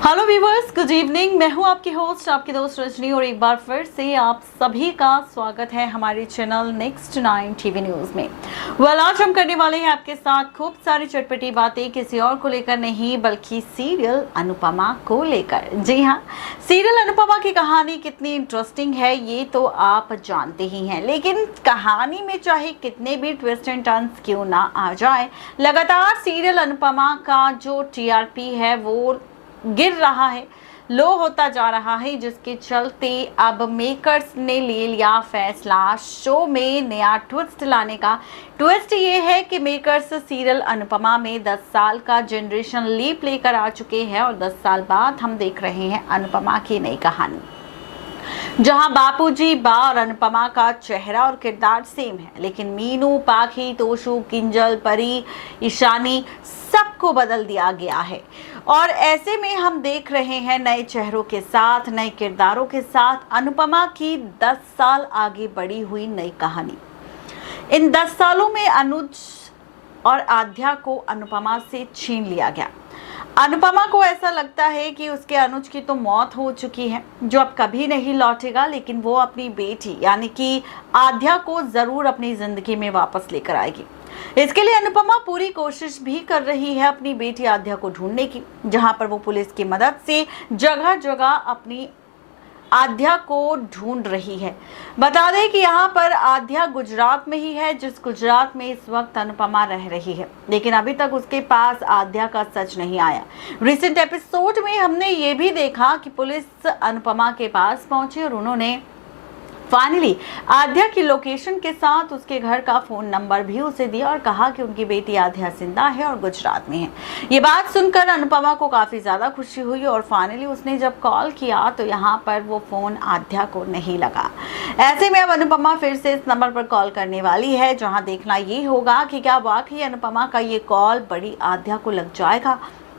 Hello viewers, good evening. मैं हूं आपकी होस्ट, आपकी दोस्त रजनी, और एक बार फिर से आप सभी का स्वागत है हमारे चैनल नेक्स्ट 9 टीवी न्यूज में। आज हम करने वाले हैं आपके साथ खूब सारी चटपटी बातें, किसी और को लेकर नहीं बल्कि सीरियल अनुपमा को लेकर। जी हाँ, सीरियल अनुपमा की कहानी कितनी इंटरेस्टिंग है ये तो आप जानते ही हैं, लेकिन कहानी में चाहे कितने भी ट्विस्ट एंड टर्न्स क्यों ना आ जाए, लगातार सीरियल अनुपमा का जो टीआरपी है वो गिर रहा है, लो होता जा रहा है, जिसके चलते अब मेकर्स ने ले लिया फैसला शो में नया ट्विस्ट लाने का। ट्विस्ट ये है कि मेकर्स सीरियल अनुपमा में 10 साल का जनरेशन लीप लेकर आ चुके हैं और 10 साल बाद हम देख रहे हैं अनुपमा की नई कहानी, जहां बापूजी, बा और अनुपमा का चेहरा और किरदार सेम है, लेकिन मीनू, पाखी, तोशु, किंजल, परी, ईशानी सबको बदल दिया गया है। और ऐसे में हम देख रहे हैं नए चेहरों के साथ, नए किरदारों के साथ अनुपमा की 10 साल आगे बढ़ी हुई नई कहानी। इन 10 सालों में अनुज और आद्या को अनुपमा से छीन लिया गया। अनुपमा को ऐसा लगता है कि उसके अनुज की तो मौत हो चुकी है, जो अब कभी नहीं लौटेगा, लेकिन वो अपनी बेटी यानी कि आद्या को जरूर अपनी जिंदगी में वापस लेकर आएगी। इसके लिए अनुपमा पूरी कोशिश भी कर रही है अपनी बेटी आद्या को ढूंढने की, जहां पर वो पुलिस की मदद से जगह जगह अपनी आद्या को ढूंढ रही है। बता दें कि यहाँ पर आद्या गुजरात में ही है, जिस गुजरात में इस वक्त अनुपमा रह रही है, लेकिन अभी तक उसके पास आद्या का सच नहीं आया। रिसेंट एपिसोड में हमने ये भी देखा कि पुलिस अनुपमा के पास पहुंची और उन्होंने फाइनली आद्या की लोकेशन के साथ उसके घर का फोन नंबर भी उसे दिया और कहा कि उनकी बेटी आद्या जिंदा है और गुजरात में है। ये बात सुनकर अनुपमा को काफी ज्यादा खुशी हुई और फाइनली उसने जब कॉल किया तो यहाँ पर वो फोन आद्या को नहीं लगा। ऐसे में अब अनुपमा फिर से इस नंबर पर कॉल करने वाली है, जहाँ देखना ये होगा कि क्या वाकई अनुपमा का ये कॉल बड़ी आद्या को लग जाएगा,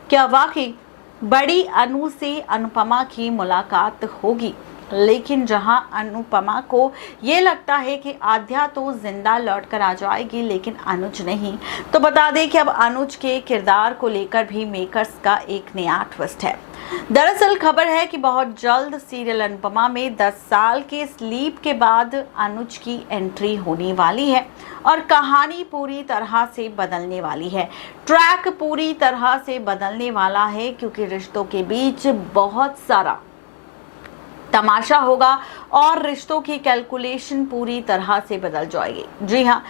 क्या वाकई बड़ी अनु से अनुपमा की मुलाकात होगी। लेकिन जहां अनुपमा को ये लगता है कि आद्या तो जिंदा लौट कर आ जाएगी, लेकिन अनुज नहीं, तो बता दें कि अब अनुज के किरदार को लेकर भी मेकर्स का एक नया ट्विस्ट है। दरअसल खबर है कि बहुत जल्द सीरियल अनुपमा में 10 साल के स्लीप के बाद अनुज की एंट्री होने वाली है और कहानी पूरी तरह से बदलने वाली है। ट्रैक पूरी तरह से बदलने वाला है, क्योंकि रिश्तों के बीच बहुत सारा तमाशा होगा और रिश्तों की कैलकुलेशन पूरी तरह से बदल जाएगी। जी हाँ,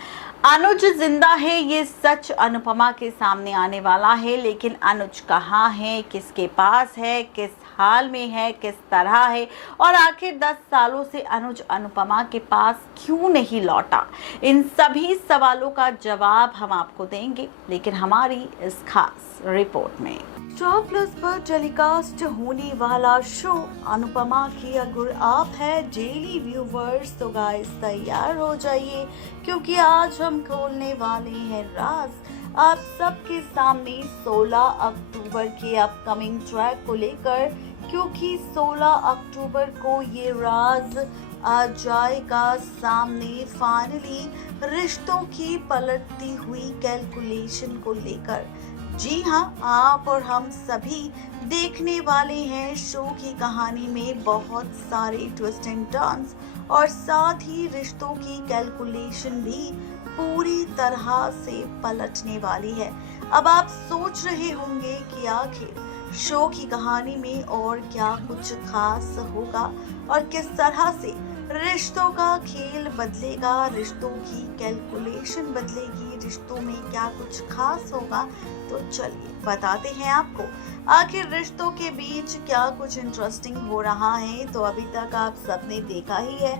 अनुज जिंदा है, ये सच अनुपमा के सामने आने वाला है, लेकिन अनुज कहाँ है, किसके पास है, किस हाल में है, किस तरह है, और आखिर 10 सालों से अनुज अनुपमा के पास क्यों नहीं लौटा, इन सभी सवालों का जवाब हम आपको देंगे, लेकिन हमारी इस खास रिपोर्ट में। स्टार प्लस पर टेलीकास्ट होने वाला शो अनुपमा की अगर आप है डेली व्यूवर्स, तो गाइस तैयार हो जाइए, क्योंकि आज हम खोलने वाले हैं राज आप सबके सामने 16 अक्टूबर के अपकमिंग ट्रैक को लेकर, क्योंकि 16 अक्टूबर को ये राज आ जाएगा सामने फाइनली रिश्तों की पलटती हुई कैलकुलेशन को लेकर। जी हाँ, आप और हम सभी देखने वाले हैं शो की कहानी में बहुत सारे ट्विस्ट एंड टर्न्स, और साथ ही रिश्तों की कैलकुलेशन भी पूरी तरह से पलटने वाली है। अब आप सोच रहे होंगे कि आखिर शो की कहानी में और क्या कुछ खास होगा और किस तरह से रिश्तों का खेल बदलेगा, रिश्तों की कैलकुलेशन बदलेगी, रिश्तों में क्या कुछ खास होगा। तो चलिए बताते हैं आपको आखिर रिश्तों के बीच क्या कुछ इंटरेस्टिंग हो रहा है। तो अभी तक आप सबने देखा ही है,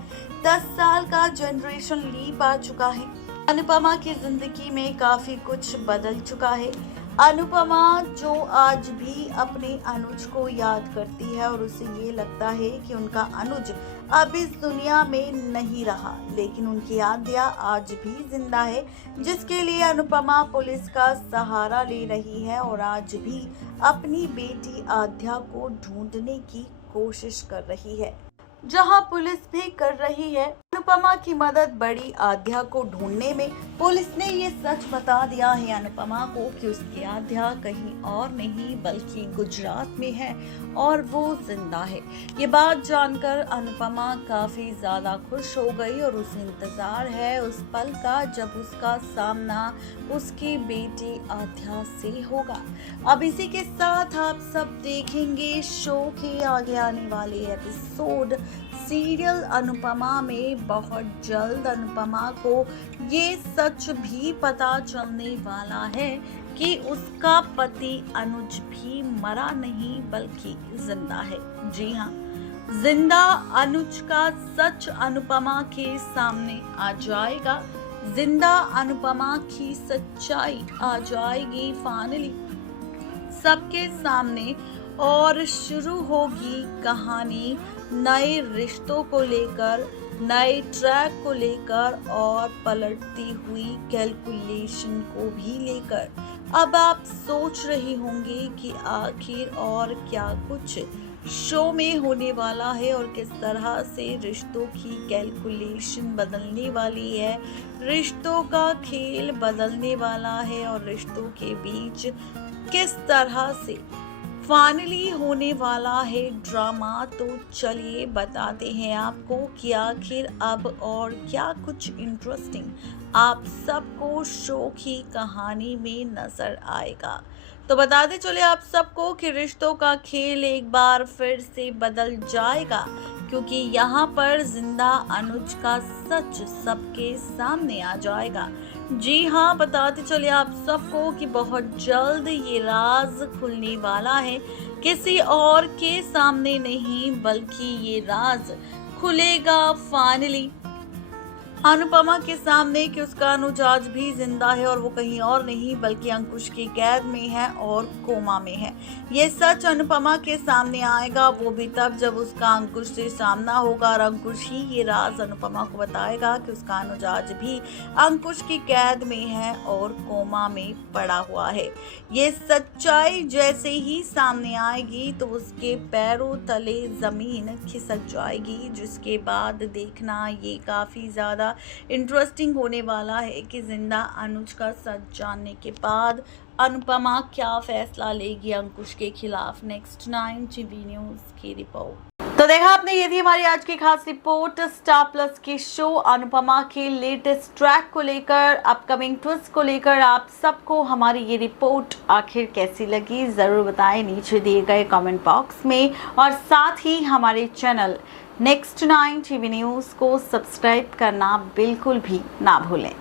10 साल का जनरेशन लीप आ चुका है। अनुपमा की जिंदगी में काफी कुछ बदल चुका है। अनुपमा जो आज भी अपने अनुज को याद करती है और उसे ये लगता है कि उनका अनुज अब इस दुनिया में नहीं रहा, लेकिन उनकी आद्या आज भी जिंदा है, जिसके लिए अनुपमा पुलिस का सहारा ले रही है और आज भी अपनी बेटी आद्या को ढूंढने की कोशिश कर रही है। जहां पुलिस भी कर रही है अनुपमा की मदद बड़ी आध्या को ढूंढने में। पुलिस ने ये सच बता दिया है अनुपमा को कि उसकी आध्या कहीं और नहीं बल्कि गुजरात में है और वो जिंदा है। ये बात जानकर अनुपमा काफी ज्यादा खुश हो गई और उसे इंतजार है उस पल का जब उसका सामना उसकी बेटी आध्या से होगा। अब इसी के साथ आप सब देखेंगे शो के आगे आने वाले एपिसोड सीरियल अनुपमा में। बहुत जल्द अनुपमा को ये सच भी पता चलने वाला है कि उसका पति अनुज भी मरा नहीं बल्कि जिंदा है। जी हाँ, जिंदा अनुज का सच अनुपमा के सामने आ जाएगा। जिंदा अनुपमा की सच्चाई आ जाएगी फाइनली सबके सामने और शुरू होगी कहानी नए रिश्तों को लेकर, नए ट्रैक को लेकर और पलटती हुई कैलकुलेशन को भी लेकर। अब आप सोच रही होंगी कि आखिर और क्या कुछ शो में होने वाला है और किस तरह से रिश्तों की कैलकुलेशन बदलने वाली है, रिश्तों का खेल बदलने वाला है और रिश्तों के बीच किस तरह से फाइनली होने वाला है ड्रामा। तो चलिए बताते हैं आपको कि आखिर अब और क्या कुछ इंटरेस्टिंग आप सबको शो की कहानी में नजर आएगा। तो बताते चले आप सबको कि रिश्तों का खेल एक बार फिर से बदल जाएगा क्योंकि यहाँ पर जिंदा अनुज का सच सबके सामने आ जाएगा। जी हाँ, बताते चले आप सबको कि बहुत जल्द ये राज खुलने वाला है, किसी और के सामने नहीं बल्कि ये राज खुलेगा फाइनली अनुपमा के सामने कि उसका अनुज आज भी जिंदा है और वो कहीं और नहीं बल्कि अंकुश की कैद में है और कोमा में है। ये सच अनुपमा के सामने आएगा, वो भी तब जब उसका अंकुश से सामना होगा और अंकुश ही ये राज अनुपमा को बताएगा कि उसका अनुज आज भी अंकुश की कैद में है और कोमा में पड़ा हुआ है। ये सच्चाई जैसे ही सामने आएगी तो उसके पैरों तले जमीन खिसक जाएगी, जिसके बाद देखना ये काफी ज्यादा इंटरेस्टिंग होने वाला है कि जिंदा अनुज का सच जानने के बाद अनुपमा क्या फैसला लेगी अंकुश के खिलाफ। नेक्स्ट 9 टीवी न्यूज़ की रिपोर्ट। तो देखा आपने, ये थी हमारी आज की खास रिपोर्ट स्टार प्लस के शो अनुपमा के लेटेस्ट ट्रैक को लेकर, अपकमिंग ट्विस्ट को लेकर। आप सबको हमारी ये रिपोर्ट आखिर कैसी लगी जरूर बताएं नीचे दिए गए कमेंट बॉक्स में और साथ ही हमारे चैनल नेक्स्ट 9 टीवी न्यूज़ को सब्सक्राइब करना बिल्कुल भी ना भूलें।